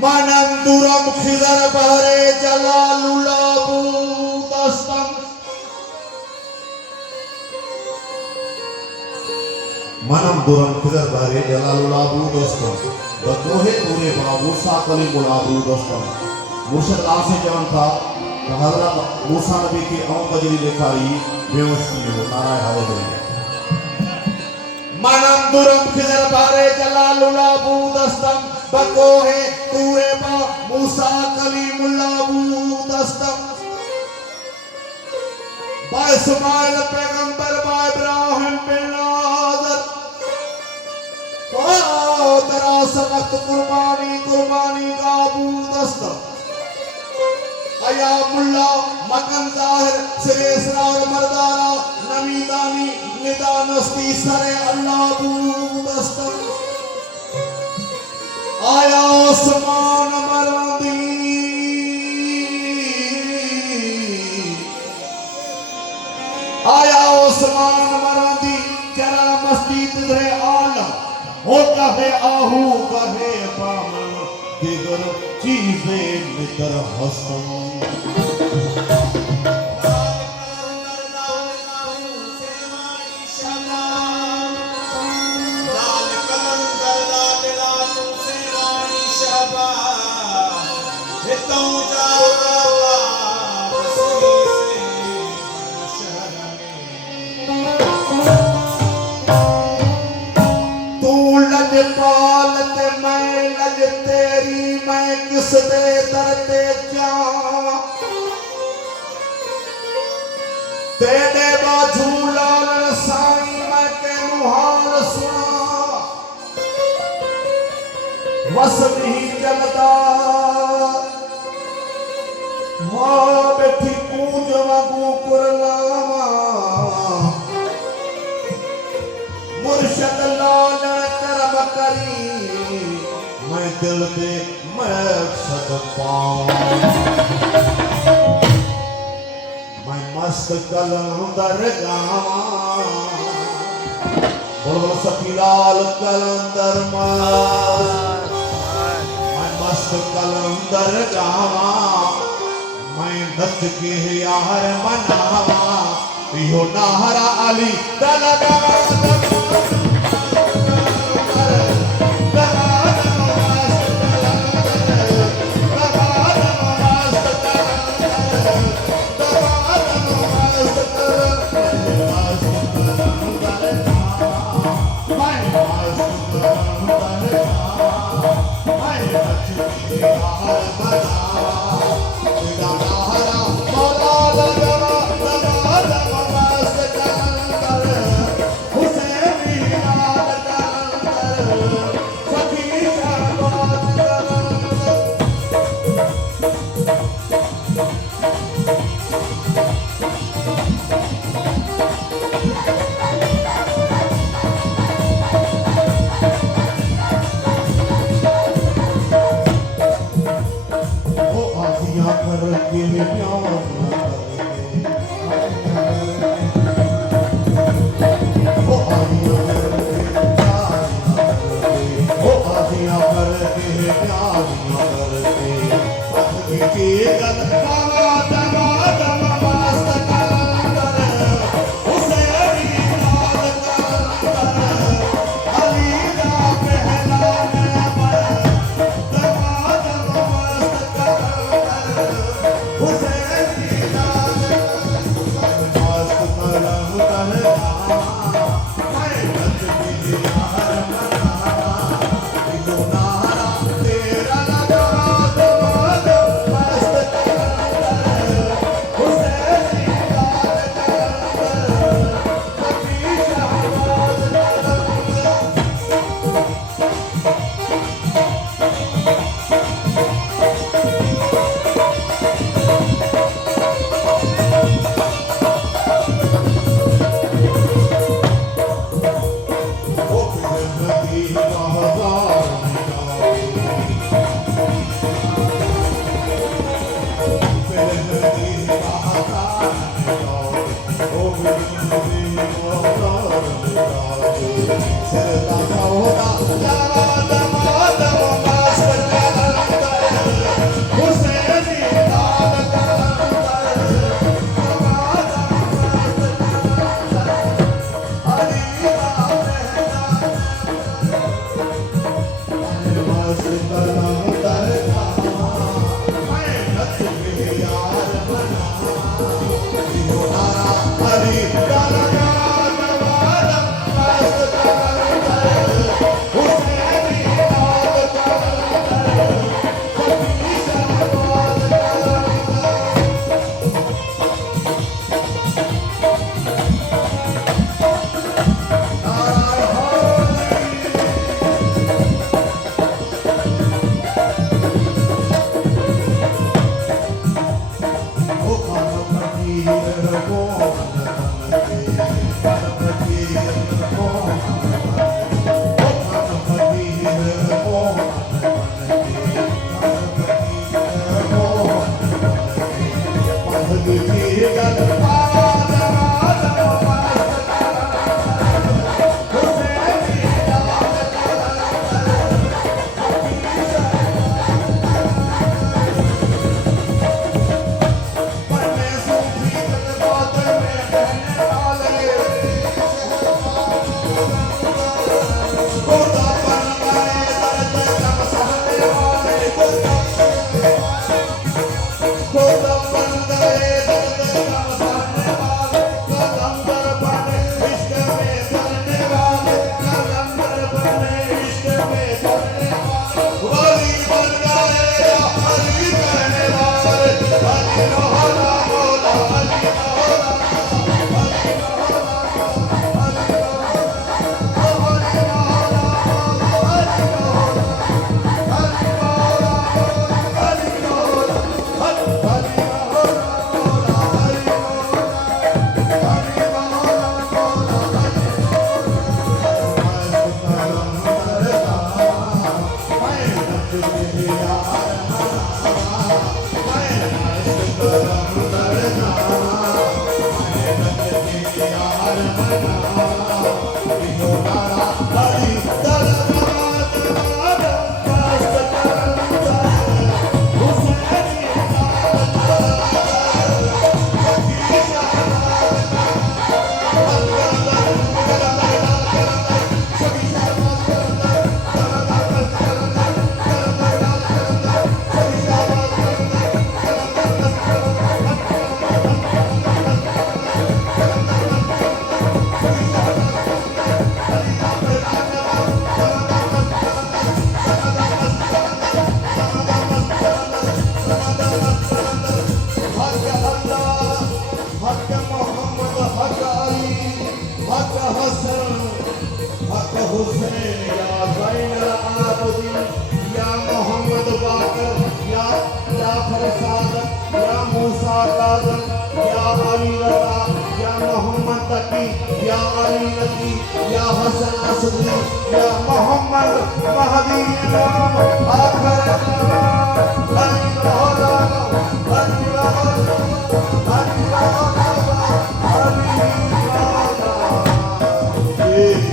Mananduram khidar bahare jalalulabu dastam Mananduram khidar bahare jalalulabu dastam Bakohe pure babu sakali mulabu dastam Murshid Allah से जवान था तो हज़रत मूसा नबी की अम बजरी लेखारी बेहोश किए नाराय हाय गए Mananduram khidar bahare jalalulabu dastam Bakohe pure babu Musa kalimullahu dastam By Ismail पैगंबर by Ibrahim bin Nazar तेरा सख्त कुर्बानी का अबू दस्ता अया मुल्ला मकन जाहिर सिरे इसरार मर्दारा नमी दानी निदानस्ती सरे अल्लाह अबू दस्ता आया आसमान मरंदी आया आसमान मरंदी जरा मस्ती तुझे आलम हो कहे आहू कहे पामन दिगर चीजें नितर हसन पालत मैं लज तेरी मैं किस दे दरते जावा तेरे बाजू लाल साई मैं के मुहाल सुना वस नहीं चलता मां बैठी पूज वागू कुरलावा मुर्शद लाल करी मैं दिल दे मकसद पाऊं मैं मस्त कलंदर गावा बोलो सखीलाल कलंदर मैं मस्त कलंदर गावा मैं नच के यार मनावा यो नाहरा अली दलगा Yeah.